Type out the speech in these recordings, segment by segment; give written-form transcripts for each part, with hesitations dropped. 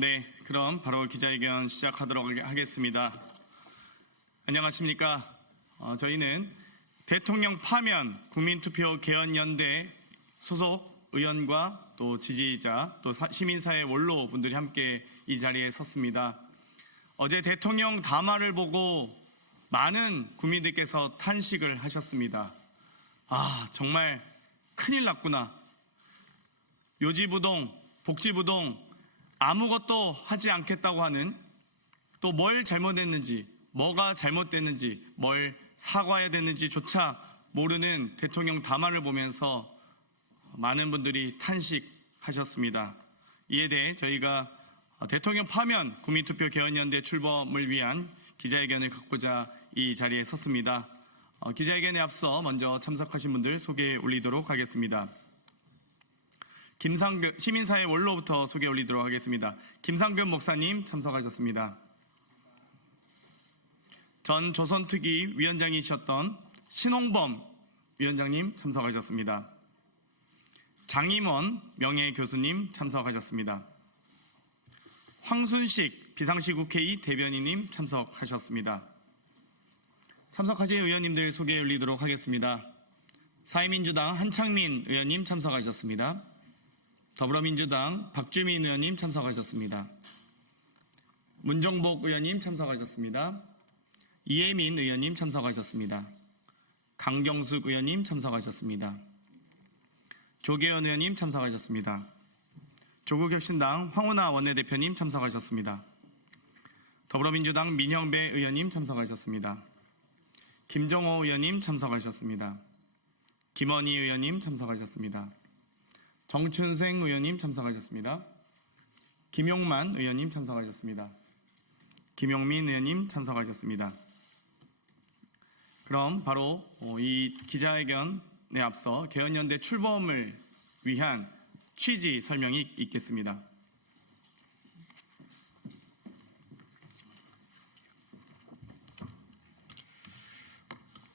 네, 그럼 바로 기자회견 시작하도록 하겠습니다. 안녕하십니까? 저희는 대통령 파면 국민투표 개헌연대 소속 의원과 또 지지자 또 시민사회 원로분들이 함께 이 자리에 섰습니다. 어제 대통령 담화를 보고 많은 국민들께서 탄식을 하셨습니다. 정말 큰일 났구나. 요지부동, 복지부동 아무것도 하지 않겠다고 하는, 또 뭘 잘못했는지, 뭐가 잘못됐는지, 뭘 사과해야 되는지조차 모르는 대통령 담화를 보면서 많은 분들이 탄식하셨습니다. 이에 대해 저희가 대통령 파면 국민투표 개헌연대 출범을 위한 기자회견을 갖고자 이 자리에 섰습니다. 기자회견에 앞서 먼저 참석하신 분들 소개해 올리도록 하겠습니다. 김상근 시민사회 원로부터 소개 올리도록 하겠습니다. 김상근 목사님 참석하셨습니다. 전 조선특위 위원장이셨던 신홍범 위원장님 참석하셨습니다. 장임원 명예교수님 참석하셨습니다. 황순식 비상시국회의 대변인님 참석하셨습니다. 참석하신 의원님들 소개 올리도록 하겠습니다. 사회민주당 한창민 의원님 참석하셨습니다. 더불어민주당 박주민 의원님 참석하셨습니다. 문정복 의원님 참석하셨습니다. 이혜민 의원님 참석하셨습니다. 강경숙 의원님 참석하셨습니다. 조계현 의원님 참석하셨습니다. 조국혁신당 황운하 원내대표님 참석하셨습니다. 더불어민주당 민형배 의원님 참석하셨습니다. 김정호 의원님 참석하셨습니다. 김원희 의원님 참석하셨습니다. 정춘생 의원님 참석하셨습니다. 김용만 의원님 참석하셨습니다. 김용민 의원님 참석하셨습니다. 그럼 바로 이 기자회견에 앞서 개헌연대 출범을 위한 취지 설명이 있겠습니다.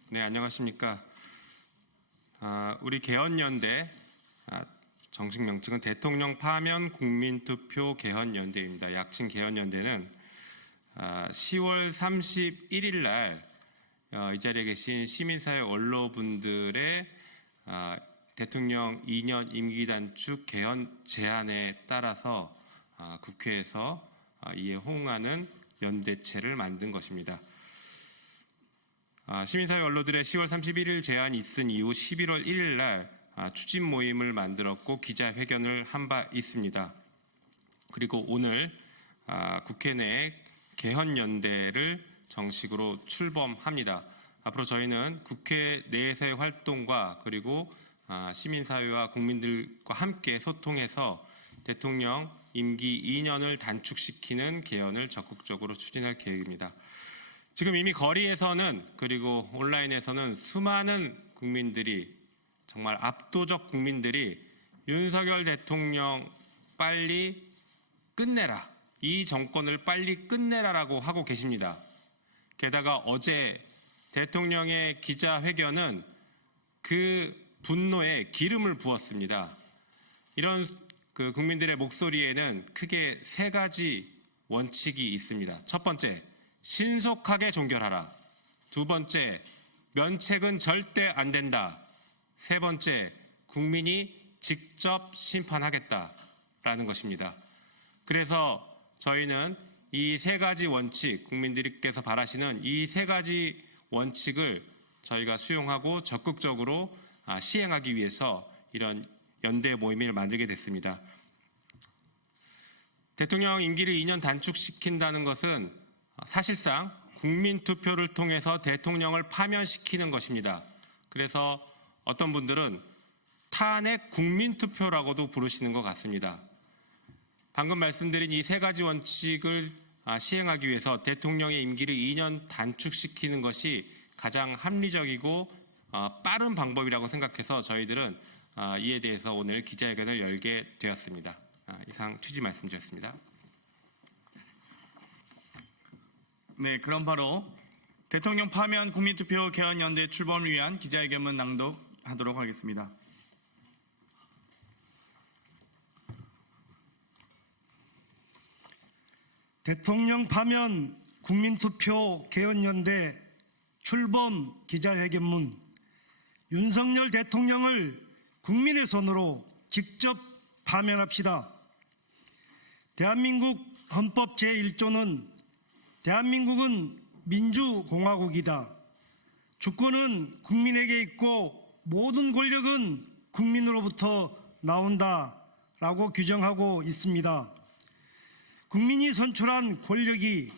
네, 안녕하십니까. 우리 개헌연대 정식 명칭은 대통령 파면 국민투표 개헌연대입니다. 약칭 개헌연대는 10월 31일 날 이 자리에 계신 시민사회 원로분들의 대통령 2년 임기 단축 개헌 제안에 따라서 국회에서 이에 호응하는 연대체를 만든 것입니다. 시민사회 원로들의 10월 31일 제안이 있은 이후 11월 1일 날 추진 모임을 만들었고 기자회견을 한 바 있습니다. 그리고 오늘 국회 내에 개헌연대를 정식으로 출범합니다. 앞으로 저희는 국회 내에서의 활동과 그리고 시민사회와 국민들과 함께 소통해서 대통령 임기 2년을 단축시키는 개헌을 적극적으로 추진할 계획입니다. 지금 이미 거리에서는 그리고 온라인에서는 수많은 국민들이, 정말 압도적 국민들이 윤석열 대통령 빨리 끝내라, 이 정권을 빨리 끝내라라고 하고 계십니다. 게다가 어제 대통령의 기자회견은 그 분노에 기름을 부었습니다. 이런 국민들의 목소리에는 크게 세 가지 원칙이 있습니다. 첫 번째, 신속하게 종결하라. 두 번째, 면책은 절대 안 된다. 세 번째, 국민이 직접 심판하겠다라는 것입니다. 그래서 저희는 이 세 가지 원칙, 국민들께서 바라시는 이 세 가지 원칙을 저희가 수용하고 적극적으로 시행하기 위해서 이런 연대 모임을 만들게 됐습니다. 대통령 임기를 2년 단축시킨다는 것은 사실상 국민투표를 통해서 대통령을 파면시키는 것입니다. 그래서 어떤 분들은 탄핵 국민투표라고도 부르시는 것 같습니다. 방금 말씀드린 이 세 가지 원칙을 시행하기 위해서 대통령의 임기를 2년 단축시키는 것이 가장 합리적이고 빠른 방법이라고 생각해서 저희들은 이에 대해서 오늘 기자회견을 열게 되었습니다. 이상 취지 말씀드렸습니다. 네, 그럼 바로 대통령 파면 국민투표 개헌연대 출범을 위한 기자회견문 낭독하도록 하겠습니다. 대통령 파면 국민투표 개헌연대 출범 기자회견문. 윤석열 대통령을 국민의 손으로 직접 파면합시다. 대한민국 헌법 제1조는 대한민국은 민주공화국이다. 주권은 국민에게 있고 모든 권력은 국민으로부터 나온다라고 규정하고 있습니다. 국민이 선출한 권력이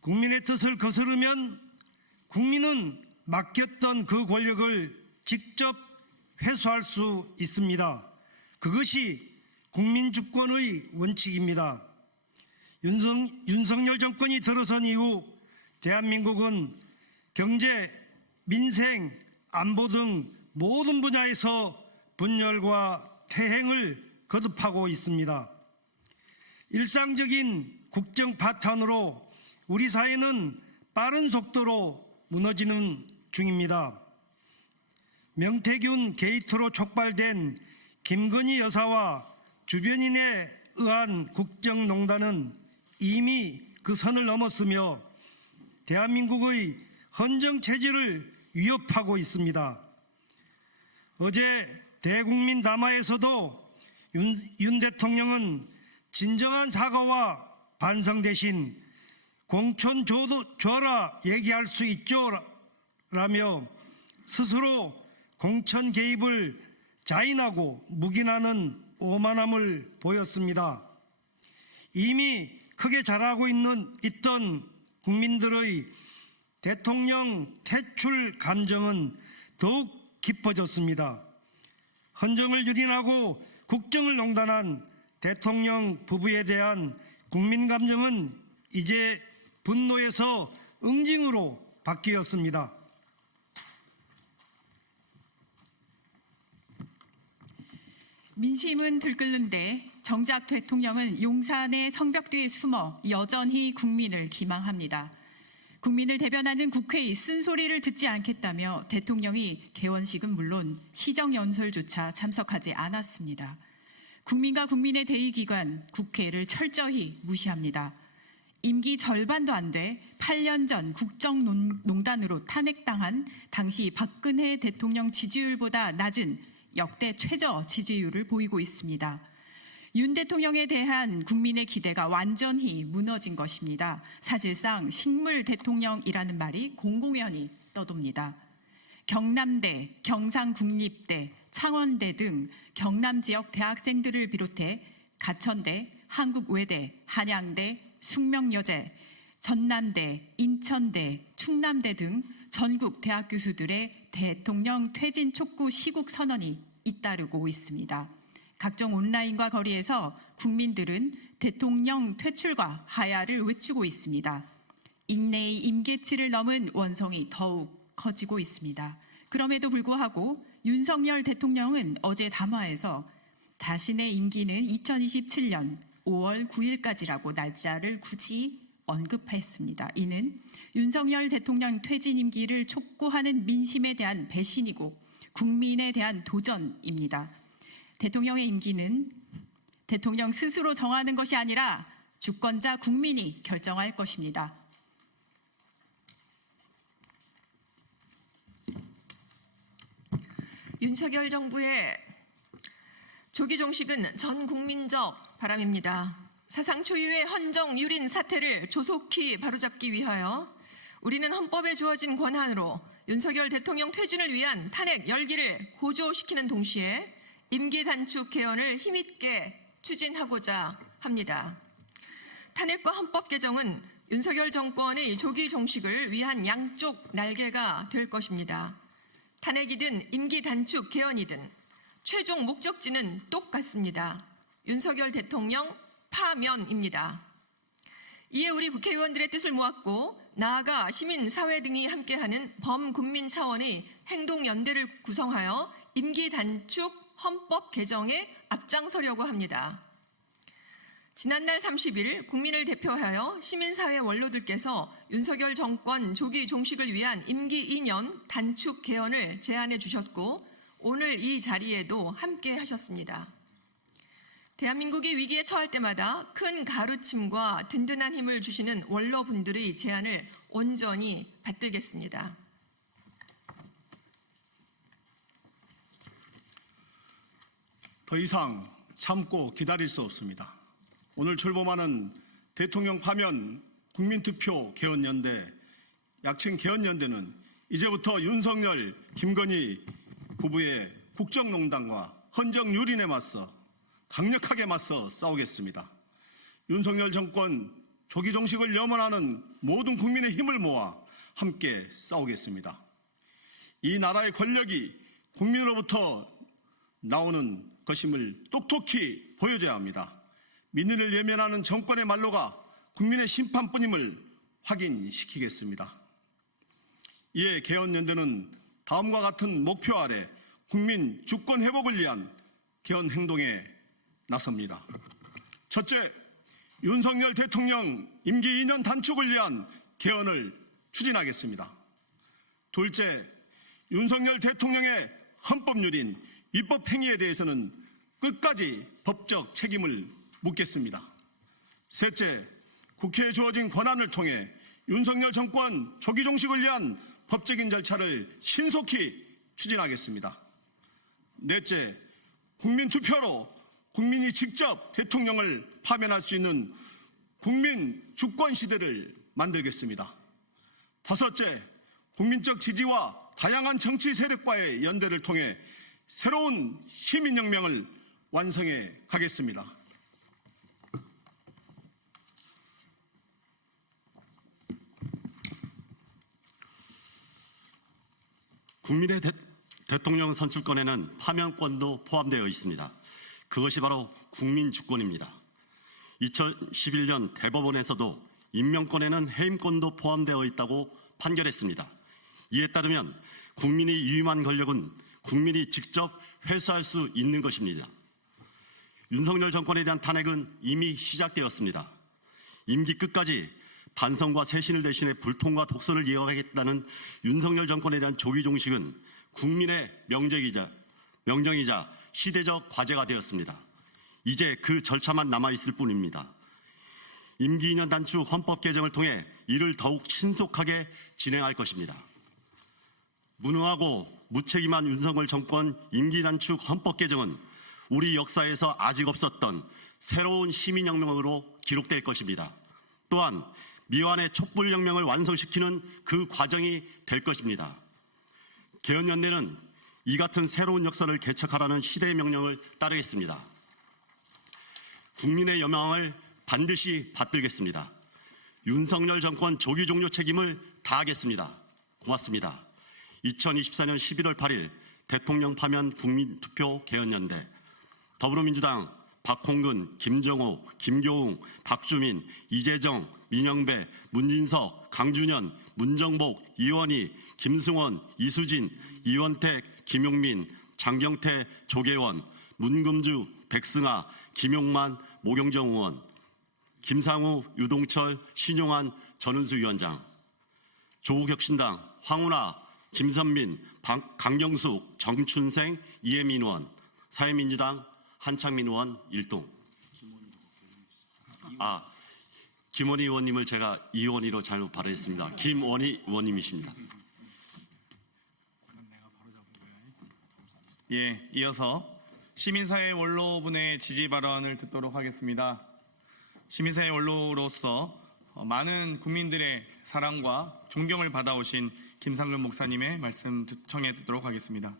국민의 뜻을 거스르면 국민은 맡겼던 그 권력을 직접 회수할 수 있습니다. 그것이 국민주권의 원칙입니다. 윤석열 정권이 들어선 이후 대한민국은 경제, 민생, 안보 등 모든 분야에서 분열과 퇴행을 거듭하고 있습니다. 일상적인 국정 파탄으로 우리 사회는 빠른 속도로 무너지는 중입니다. 명태균 게이트로 촉발된 김건희 여사와 주변인에 의한 국정농단은 이미 그 선을 넘었으며 대한민국의 헌정체제를 위협하고 있습니다. 어제 대국민 담화에서도 윤 대통령은 진정한 사과와 반성 대신 공천 줘라 얘기할 수 있죠 라며 스스로 공천 개입을 자인하고 묵인하는 오만함을 보였습니다. 이미 크게 자라고 있던 국민들의 대통령 퇴출 감정은 더욱 깊어졌습니다. 헌정을 유린하고 국정을 농단한 대통령 부부에 대한 국민 감정은 이제 분노에서 응징으로 바뀌었습니다. 민심은 들끓는데 정작 대통령은 용산의 성벽 뒤에 숨어 여전히 국민을 기망합니다. 국민을 대변하는 국회의 쓴소리를 듣지 않겠다며 대통령이 개원식은 물론 시정연설조차 참석하지 않았습니다. 국민과 국민의 대의기관 국회를 철저히 무시합니다. 임기 절반도 안 돼 8년 전 국정농단으로 탄핵당한 당시 박근혜 대통령 지지율보다 낮은 역대 최저 지지율을 보이고 있습니다. 윤 대통령에 대한 국민의 기대가 완전히 무너진 것입니다. 사실상 식물 대통령이라는 말이 공공연히 떠돕니다. 경남대, 경상국립대, 창원대 등 경남 지역 대학생들을 비롯해 가천대, 한국외대, 한양대, 숙명여대, 전남대, 인천대, 충남대 등 전국 대학 교수들의 대통령 퇴진 촉구 시국 선언이 잇따르고 있습니다. 각종 온라인과 거리에서 국민들은 대통령 퇴출과 하야를 외치고 있습니다. 인내의 임계치를 넘은 원성이 더욱 커지고 있습니다. 그럼에도 불구하고 윤석열 대통령은 어제 담화에서 자신의 임기는 2027년 5월 9일까지라고 날짜를 굳이 언급했습니다. 이는 윤석열 대통령 퇴진 임기를 촉구하는 민심에 대한 배신이고 국민에 대한 도전입니다. 대통령의 임기는 대통령 스스로 정하는 것이 아니라 주권자 국민이 결정할 것입니다. 윤석열 정부의 조기 종식은 전 국민적 바람입니다. 사상 초유의 헌정 유린 사태를 조속히 바로잡기 위하여 우리는 헌법에 주어진 권한으로 윤석열 대통령 퇴진을 위한 탄핵 열기를 고조시키는 동시에 임기 단축 개헌을 힘있게 추진하고자 합니다. 탄핵과 헌법 개정은 윤석열 정권의 조기 종식을 위한 양쪽 날개가 될 것입니다. 탄핵이든 임기 단축 개헌이든 최종 목적지는 똑같습니다. 윤석열 대통령 파면입니다. 이에 우리 국회의원들의 뜻을 모았고 나아가 시민사회 등이 함께하는 범국민 차원의 행동연대를 구성하여 임기 단축 헌법 개정에 앞장서려고 합니다. 지난날 30일 국민을 대표하여 시민사회 원로들께서 윤석열 정권 조기 종식을 위한 임기 2년 단축 개헌을 제안해 주셨고 오늘 이 자리에도 함께 하셨습니다. 대한민국이 위기에 처할 때마다 큰 가르침과 든든한 힘을 주시는 원로분들의 제안을 온전히 받들겠습니다. 더 이상 참고 기다릴 수 없습니다. 오늘 출범하는 대통령 파면 국민투표 개헌연대, 약칭 개헌연대는 이제부터 윤석열, 김건희 부부의 국정농단과 헌정유린에 맞서 강력하게 맞서 싸우겠습니다. 윤석열 정권 조기 종식을 염원하는 모든 국민의 힘을 모아 함께 싸우겠습니다. 이 나라의 권력이 국민으로부터 나오는 것임을 똑똑히 보여줘야 합니다. 민의를 외면하는 정권의 말로가 국민의 심판뿐임을 확인시키겠습니다. 이에 개헌연대는 다음과 같은 목표 아래 국민 주권 회복을 위한 개헌 행동에 나섭니다. 첫째, 윤석열 대통령 임기 2년 단축을 위한 개헌을 추진하겠습니다. 둘째, 윤석열 대통령의 헌법유린 입법 행위에 대해서는 끝까지 법적 책임을 묻겠습니다. 셋째, 국회에 주어진 권한을 통해 윤석열 정권 조기 종식을 위한 법적인 절차를 신속히 추진하겠습니다. 넷째, 국민투표로 국민이 직접 대통령을 파면할 수 있는 국민 주권 시대를 만들겠습니다. 다섯째, 국민적 지지와 다양한 정치 세력과의 연대를 통해 새로운 시민혁명을 완성해 가겠습니다. 국민의 대통령 선출권에는 파면권도 포함되어 있습니다. 그것이 바로 국민주권입니다. 2011년 대법원에서도 임명권에는 해임권도 포함되어 있다고 판결했습니다. 이에 따르면 국민이 위임한 권력은 국민이 직접 회수할 수 있는 것입니다. 윤석열 정권에 대한 탄핵은 이미 시작되었습니다. 임기 끝까지 반성과 쇄신을 대신해 불통과 독선을 이어가겠다는 윤석열 정권에 대한 조기 종식은 국민의 명령이자 시대적 과제가 되었습니다. 이제 그 절차만 남아있을 뿐입니다. 임기 2년 단축 헌법 개정을 통해 이를 더욱 신속하게 진행할 것입니다. 무능하고 무책임한 윤석열 정권 임기 단축 헌법 개정은 우리 역사에서 아직 없었던 새로운 시민혁명으로 기록될 것입니다. 또한 미완의 촛불혁명을 완성시키는 그 과정이 될 것입니다. 개헌연대는 이 같은 새로운 역사를 개척하라는 시대의 명령을 따르겠습니다. 국민의 여망을 반드시 받들겠습니다. 윤석열 정권 조기 종료 책임을 다하겠습니다. 고맙습니다. 2024년 11월 8일 대통령 파면 국민투표 개헌연대 더불어민주당 박홍근, 김정호, 김교웅, 박주민, 이재정, 민영배, 문진석, 강준현, 문정복, 이원희, 김승원, 이수진, 이원택, 김용민, 장경태, 조계원, 문금주, 백승아, 김용만, 모경정 의원, 김상우, 유동철, 신용환, 전은수 위원장, 조국혁신당 황운하, 김선민, 강경숙, 정춘생, 이혜민 의원, 사회민주당 한창민 의원 일동. 김원희 의원님을 제가 이원희로 잘못 발음했습니다. 김원희 의원님이십니다. 예, 이어서 시민사회 원로분의 지지 발언을 듣도록 하겠습니다. 시민사회 원로로서 많은 국민들의 사랑과 존경을 받아오신 김상근 목사님의 말씀 청해 듣도록 하겠습니다.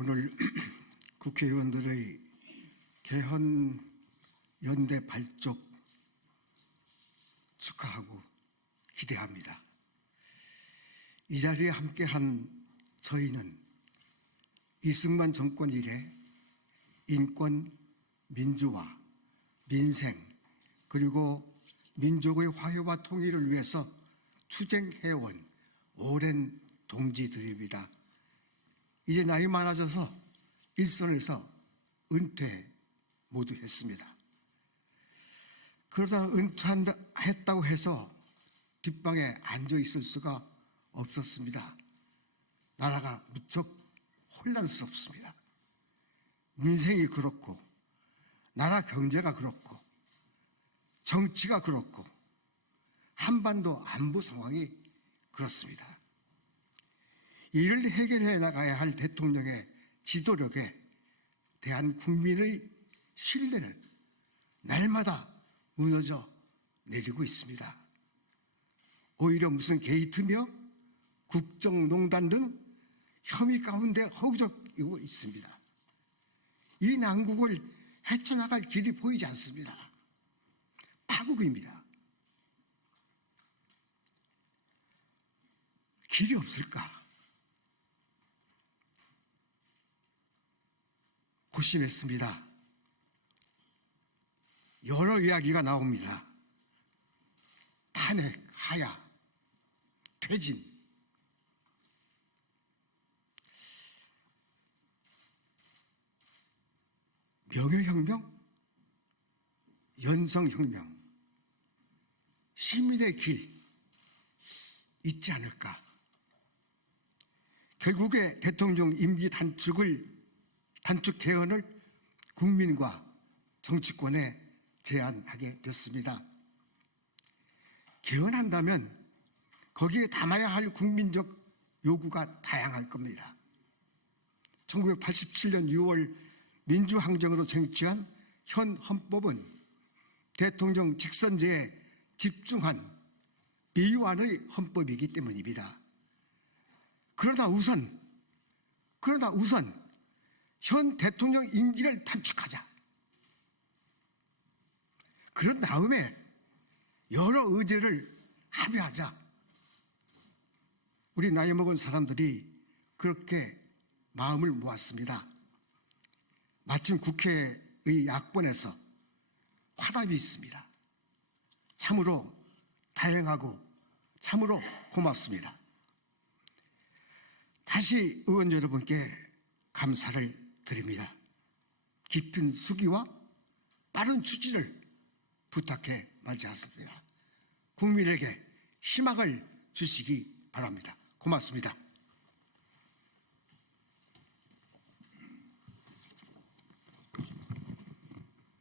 오늘 국회의원들의 개헌 연대 발족 축하하고 기대합니다. 이 자리에 함께한 저희는 이승만 정권 이래 인권, 민주화, 민생 그리고 민족의 화해와 통일을 위해서 투쟁해온 오랜 동지들입니다. 이제 나이 많아져서 일선에서 은퇴 모두 했습니다. 그러다 은퇴했다고 해서 뒷방에 앉아 있을 수가 없었습니다. 나라가 무척 혼란스럽습니다. 민생이 그렇고 나라 경제가 그렇고 정치가 그렇고 한반도 안보 상황이 그렇습니다. 이를 해결해 나가야 할 대통령의 지도력에 대한 국민의 신뢰는 날마다 무너져 내리고 있습니다. 오히려 무슨 게이트며 국정농단 등 혐의 가운데 허우적이고 있습니다. 이 난국을 헤쳐나갈 길이 보이지 않습니다. 파국입니다. 길이 없을까? 고심했습니다. 여러 이야기가 나옵니다. 탄핵, 하야, 퇴진. 명예혁명, 연성혁명, 시민의 길 있지 않을까? 결국에 대통령 임기 단축 개헌을 국민과 정치권에 제안하게 됐습니다. 개헌한다면 거기에 담아야 할 국민적 요구가 다양할 겁니다. 1987년 6월 민주항쟁으로 쟁취한 현 헌법은 대통령 직선제에 집중한 비완의 헌법이기 때문입니다. 그러나 우선 현 대통령 임기를 단축하자. 그런 다음에 여러 의제를 합의하자. 우리 나이 먹은 사람들이 그렇게 마음을 모았습니다. 마침 국회의 야권에서 화답이 있습니다. 참으로 다양하고 참으로 고맙습니다. 다시 의원 여러분께 감사를 드립니다. 깊은 수기와 빠른 추진을 부탁해 마지 않습니다. 국민에게 희망을 주시기 바랍니다. 고맙습니다.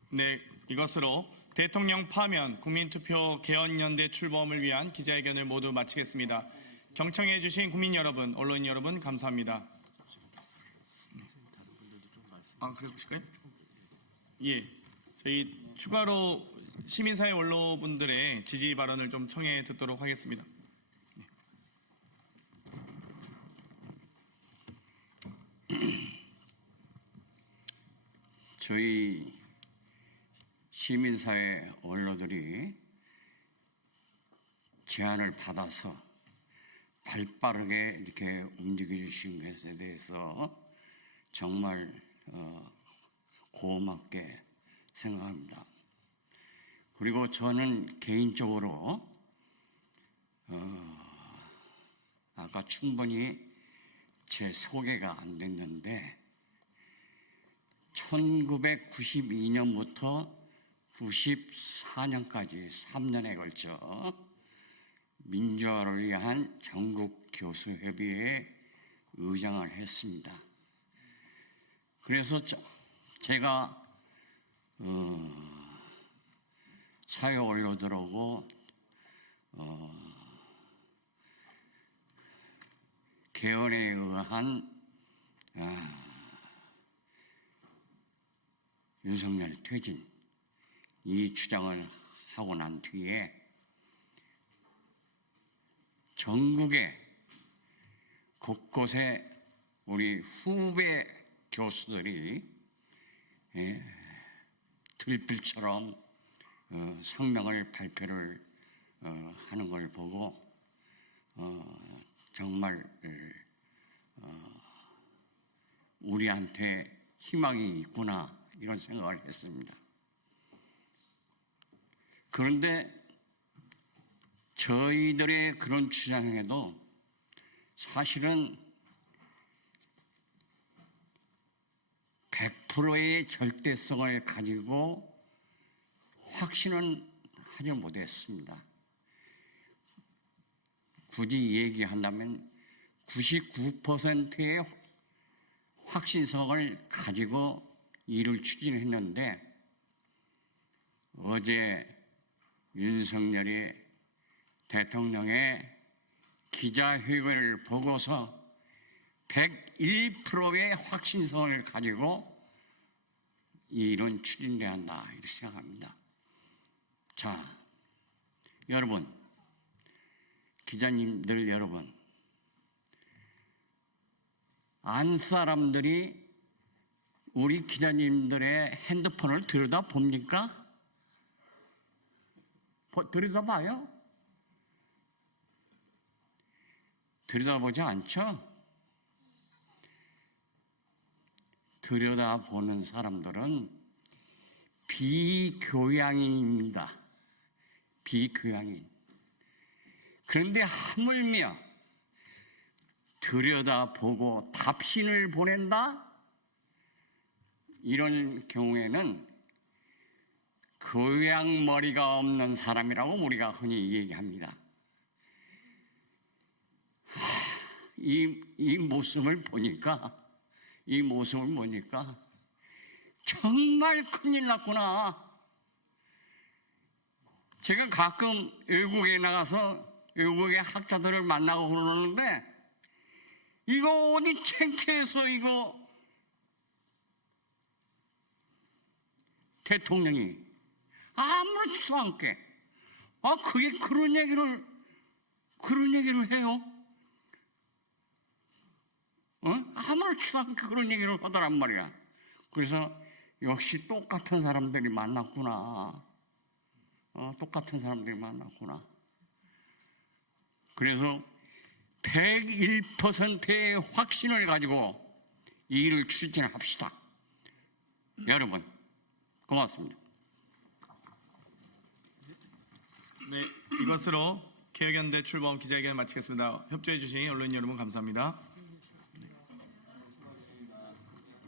네, 이것으로 대통령 파면 국민투표 개헌연대 출범을 위한 기자회견을 모두 마치겠습니다. 경청해 주신 국민 여러분, 언론인 여러분 감사합니다. 그러실까요? 예, 저희 추가로 시민사회 원로분들의 지지 발언을 좀 청해 듣도록 하겠습니다. 저희 시민사회 원로들이 제안을 받아서 발빠르게 이렇게 움직여 주신 것에 대해서 정말 고맙게 생각합니다. 그리고 저는 개인적으로 아까 충분히 제 소개가 안 됐는데 1992년부터 94년까지 3년에 걸쳐 민주화를 위한 전국교수협의회의 의장을 했습니다. 그래서 제가 사회 원로들하고 개헌에 의한 윤석열 퇴진 이 주장을 하고 난 뒤에 전국에 곳곳에 우리 후배 교수들이 들불처럼 성명을 발표를 하는 걸 보고 정말 우리한테 희망이 있구나 이런 생각을 했습니다. 그런데 저희들의 그런 주장에도 사실은 100%의 절대성을 가지고 확신은 하지 못했습니다. 굳이 얘기한다면 99%의 확신성을 가지고 일을 추진했는데 어제 윤석열이 대통령의 기자회견을 보고서 101%의 확신성을 가지고 이 일은 추진돼야 한다 이렇게 생각합니다. 자, 여러분, 기자님들 여러분, 안 사람들이 우리 기자님들의 핸드폰을 들여다 봅니까? 들여다 봐요? 들여다보지 않죠? 들여다보는 사람들은 비교양인입니다. 비교양인. 그런데 하물며 들여다보고 답신을 보낸다? 이런 경우에는 교양머리가 없는 사람이라고 우리가 흔히 얘기합니다. 이 모습을 보니까 정말 큰일 났구나. 제가 가끔 외국에 나가서 외국의 학자들을 만나고 그러는데 이거 어디 창피해서 이거 대통령이 아무렇지도 않게 그게 그런 얘기를 해요? 아무렇지도 않게 그런 얘기를 하더란 말이야. 그래서 역시 똑같은 사람들이 만났구나. 똑같은 사람들이 만났구나. 그래서 101%의 확신을 가지고 이 일을 추진합시다. 여러분, 고맙습니다. 네, 이것으로 개혁연대 출범 기자회견을 마치겠습니다. 협조해 주신 언론인 여러분 감사합니다.